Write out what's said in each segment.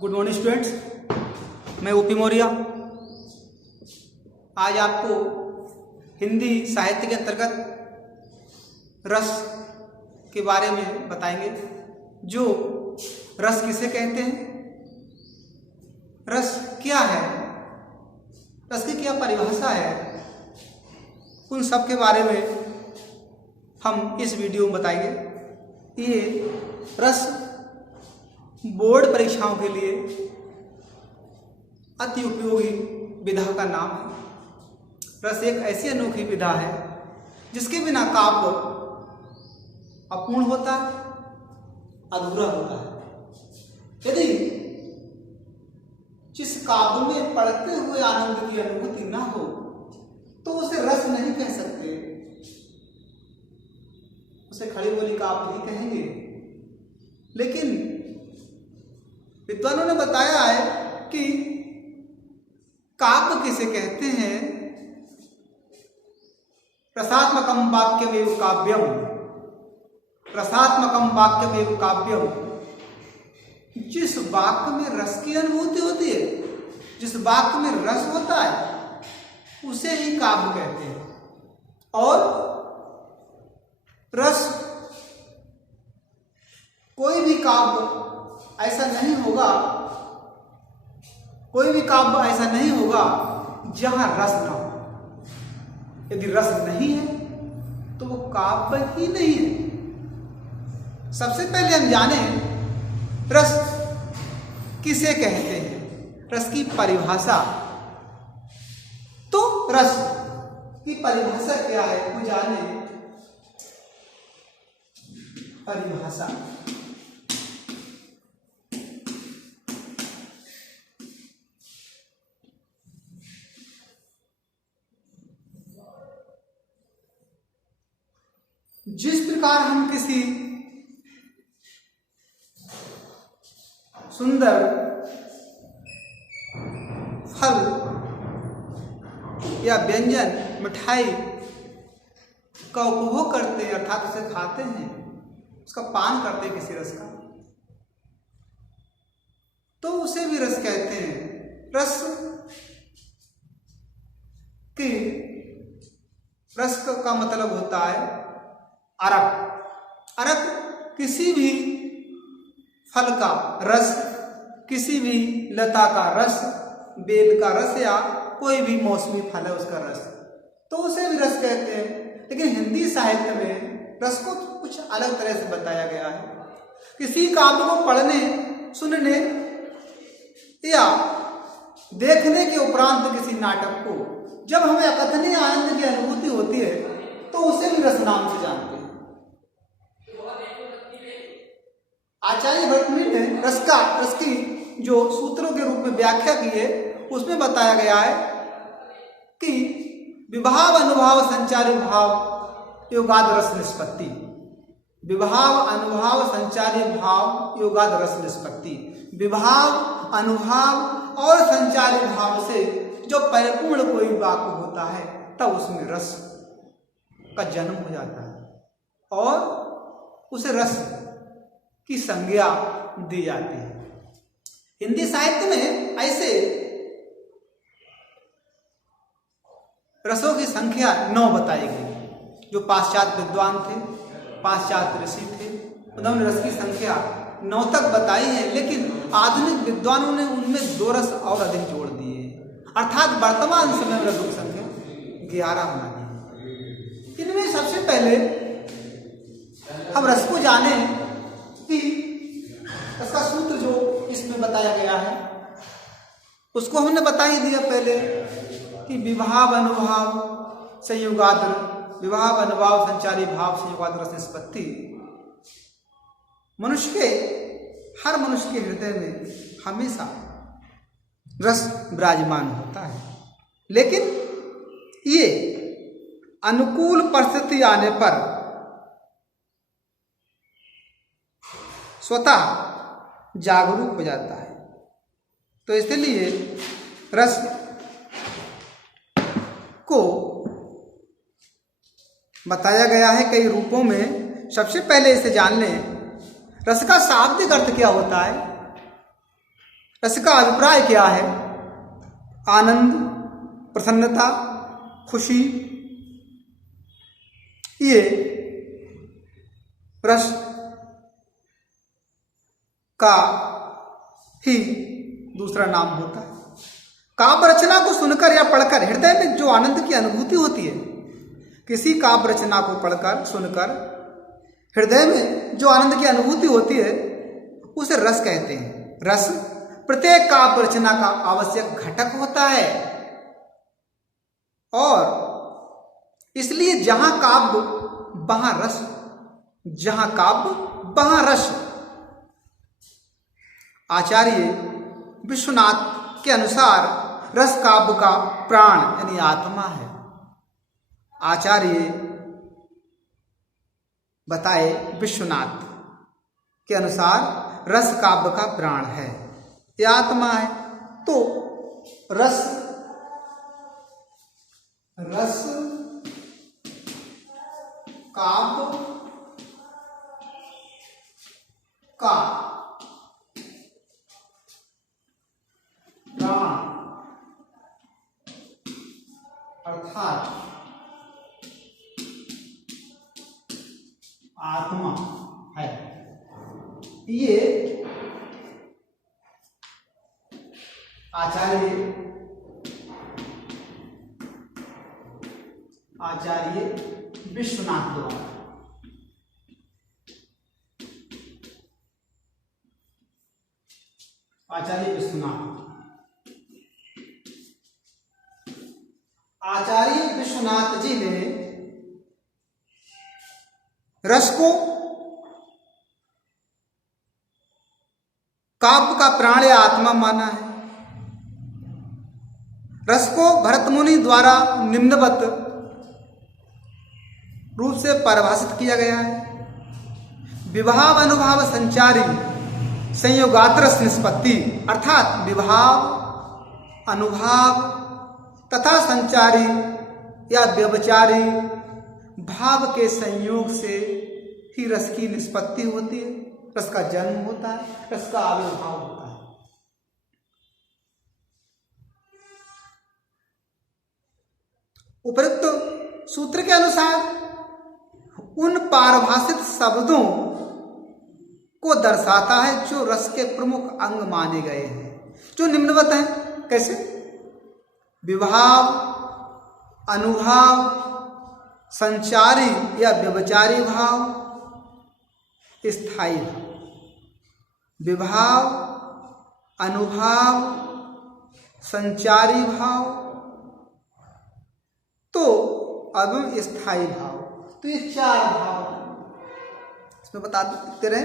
Good morning students, मैं OP Maurya आज आपको हिंदी साहित्य के अंतर्गत रस के बारे में बताएंगे। जो रस किसे कहते हैं, रस क्या है, रस की क्या परिभाषा है, उन सब के बारे में हम इस वीडियो में बताएंगे। ये रस बोर्ड परीक्षाओं के लिए अति उपयोगी विधा का नाम है। रस एक ऐसी अनोखी विधा है जिसके बिना काव्य अपूर्ण होता है, अधूरा होता है। यदि जिस काव्य में पढ़ते हुए आनंद की अनुभूति ना हो तो उसे रस नहीं कह सकते, उसे खड़ी बोली काव्य ही कहेंगे। लेकिन विद्वानों ने बताया है कि काव्य किसे कहते हैं, रसात्मकम वाक्यमेव काव्यम, रसात्मकम वाक्यमेव काव्यम। जिस वाक्य में रस की अनुभूति होती है, जिस वाक्य में रस होता है उसे ही काव्य कहते हैं। और रस कोई भी काव्य ऐसा नहीं होगा, कोई भी काव्य ऐसा नहीं होगा जहां रस ना हो। यदि रस नहीं है तो वो काव्य ही नहीं है। सबसे पहले हम जाने रस किसे कहते हैं, रस की परिभाषा। तो रस की परिभाषा क्या है वो जाने। परिभाषा जिस प्रकार हम किसी सुंदर फल या व्यंजन मिठाई का उपभोग करते हैं, अर्थात उसे खाते हैं, उसका पान करते हैं किसी रस का, तो उसे भी रस कहते हैं। रस का मतलब होता है अरक। अरक किसी भी फल का रस, किसी भी लता का रस, बेल का रस या कोई भी मौसमी फल है उसका रस, तो उसे भी रस कहते हैं। लेकिन हिंदी साहित्य में रस को कुछ अलग तरह से बताया गया है। किसी काव्य को पढ़ने, सुनने या देखने के उपरांत किसी नाटक को जब हमें अकथनीय आनंद की अनुभूति होती है तो उसे भी रस नाम से जानते हैं। आचार्य भट्टमिल ने रस की जो सूत्रों के रूप में व्याख्या की है उसमें बताया गया है कि विभाव अनुभाव संचारी भाव योगाद रस निष्पत्ति। विभाव अनुभाव संचारी भाव योगाद रस निष्पत्ति। विभाव, अनुभाव और संचारी भाव से जो परिपूर्ण कोई वाक्य होता है तब उसमें रस का जन्म हो जाता है और उसे रस की संज्ञा दी जाती है। हिंदी साहित्य में ऐसे रसों की संख्या 9 बताई गई। जो पाश्चात्य विद्वान थे, पाश्चात्य ऋषि थे, उन्होंने रस की संख्या 9 तक बताई है। लेकिन आधुनिक विद्वानों ने उनमें 2 रस और अधिक जोड़ दिए, अर्थात वर्तमान समय में रसों की संख्या 11 बना दी। इनमें सबसे पहले हम रस को जाने कि इसका सूत्र जो इसमें बताया गया है उसको हमने बता ही दिया पहले कि विभाव अनुभाव संयोगाद, विभाव अनुभाव संचारी भाव संयोगाद रस निष्पत्ति। हर मनुष्य के हृदय में हमेशा रस विराजमान होता है, लेकिन ये अनुकूल परिस्थिति आने पर स्वतः जागरूक हो जाता है। तो इसलिए रस को बताया गया है कई रूपों में। सबसे पहले इसे जान लें, रस का शाब्दिक अर्थ क्या होता है। रस का अभिप्राय क्या है? आनंद, प्रसन्नता, खुशी, ये रस का ही दूसरा नाम होता है। काव्य रचना को सुनकर या पढ़कर हृदय में जो आनंद की अनुभूति होती है, किसी काव्य रचना को पढ़कर सुनकर हृदय में जो आनंद की अनुभूति होती है उसे रस कहते हैं। रस प्रत्येक काव्य रचना का आवश्यक घटक होता है और इसलिए जहां काव्य वहां रस, जहां काव्य वहां रस। आचार्य विश्वनाथ के अनुसार रस काव्य का प्राण यानी आत्मा है। आचार्य बताए विश्वनाथ के अनुसार रस काव्य का प्राण है, यह आत्मा है। तो रस काव्य का प्राण अर्थात आत्मा है। ये आचार्य विश्वनाथ द्वारा आचार्य विश्वनाथ जी ने रस को काव्य का प्राण या आत्मा माना है। रस को भरत मुनि द्वारा निम्नवत रूप से परिभाषित किया गया है। विभाव अनुभाव संचारी संयोगाद्रस निष्पत्ति, अर्थात विभाव, अनुभाव तथा संचारी या व्यभिचारी भाव के संयोग से ही रस की निष्पत्ति होती है, रस का जन्म होता है, रस का आविर्भाव होता है। उपरोक्त सूत्र के अनुसार उन पारिभाषित शब्दों को दर्शाता है जो रस के प्रमुख अंग माने गए हैं, जो निम्नवत हैं। कैसे? विभाव, अनुभाव, संचारी या व्यभिचारी भाव, स्थायी भाव। विभाव, अनुभाव, संचारी भाव तो अब स्थायी भाव। तो ये चार भाव इसमें बता देते रहे।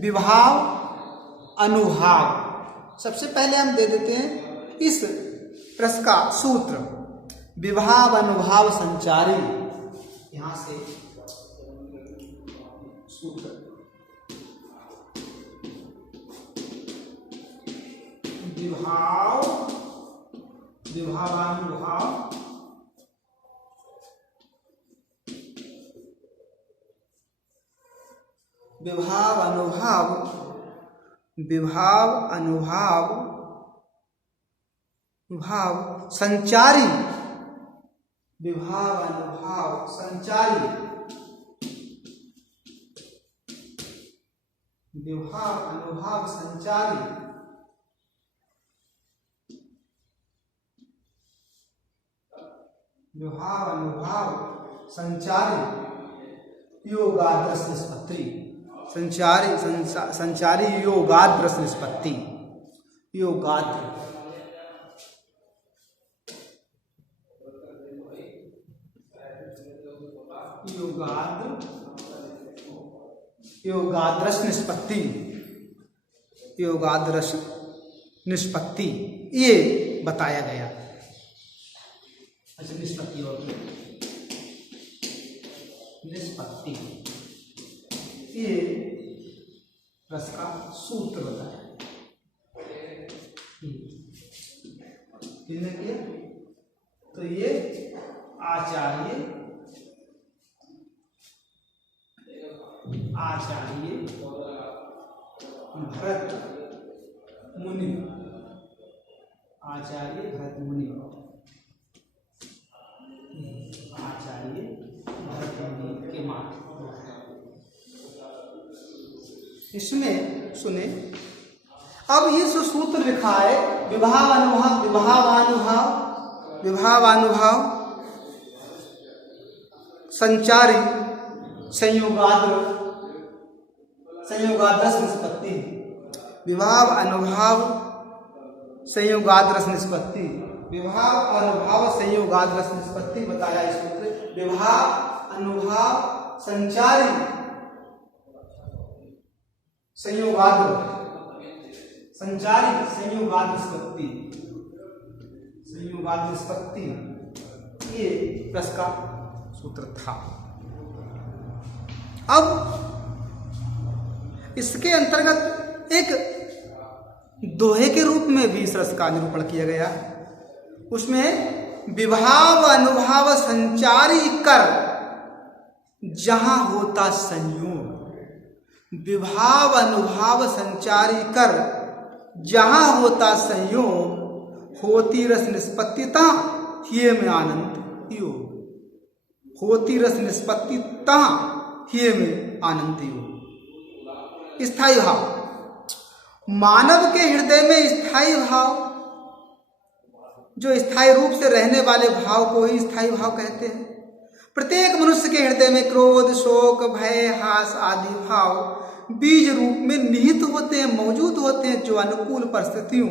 विभाव, अनुभाव, सबसे पहले हम दे देते हैं इस रस का सूत्र। विभाव, अनुभाव, संचारी, यहां से सूत्र। विभाव, विभावानुभाव, विभाव अनुभाव, विभाव अनुभाव भाव संचारी, विभाव अनुभाव संचारी, विभाव अनुभाव संचारी, विभाव अनुभाव संचारी योगाद्रस निष्पत्ति, संचारी योगाद्रस निष्पत्ति। योगाद्र योगाद्रस निष्पत्ति, योगाद्रस निष्पत्ति ये बताया गया। अच्छा, निष्पत्ति और निष्पत्ति ये रस का सूत्र बताया। किसने किया? तो ये आचार्य भरत मुनि आचार्य भरत मुनि, आचार्य भरत मुनि के मार्ग। इसमें सुने, अब ये जो सूत्र लिखा है विभावानुभाव, विभावानुभाव, विभावानुभाव, संचारी, संयोगाद्र, संयोगाद्रस निष्पत्ति, विभाव अनुभाव संयोगाद्रस निष्पत्ति, विभाव अनुभाव संयोगाद्रस निष्पत्ति बताया इस सूत्र। विभाव अनुभाव संचारी संयोगाद्र, संचारी संयोगाद्र निष्पत्ति, संयोगाद्र निष्पत्ति, ये रस का सूत्र था। अब इसके अंतर्गत एक दोहे के रूप में भी इस रस का निरूपण किया गया। उसमें विभाव अनुभाव संचारी कर जहां होता संयोग, विभाव अनुभाव संचारी कर जहां होता संयोग, होती रस निष्पत्तिता हिये में आनंद योग, होती रस निष्पत्तिता हिये में आनंद योग। स्थायी भाव, मानव के हृदय में स्थायी भाव, जो स्थायी रूप से रहने वाले भाव को ही स्थायी भाव कहते हैं। प्रत्येक मनुष्य के हृदय में क्रोध, शोक, भय, हास आदि भाव बीज रूप में निहित होते हैं, मौजूद होते हैं, जो अनुकूल परिस्थितियों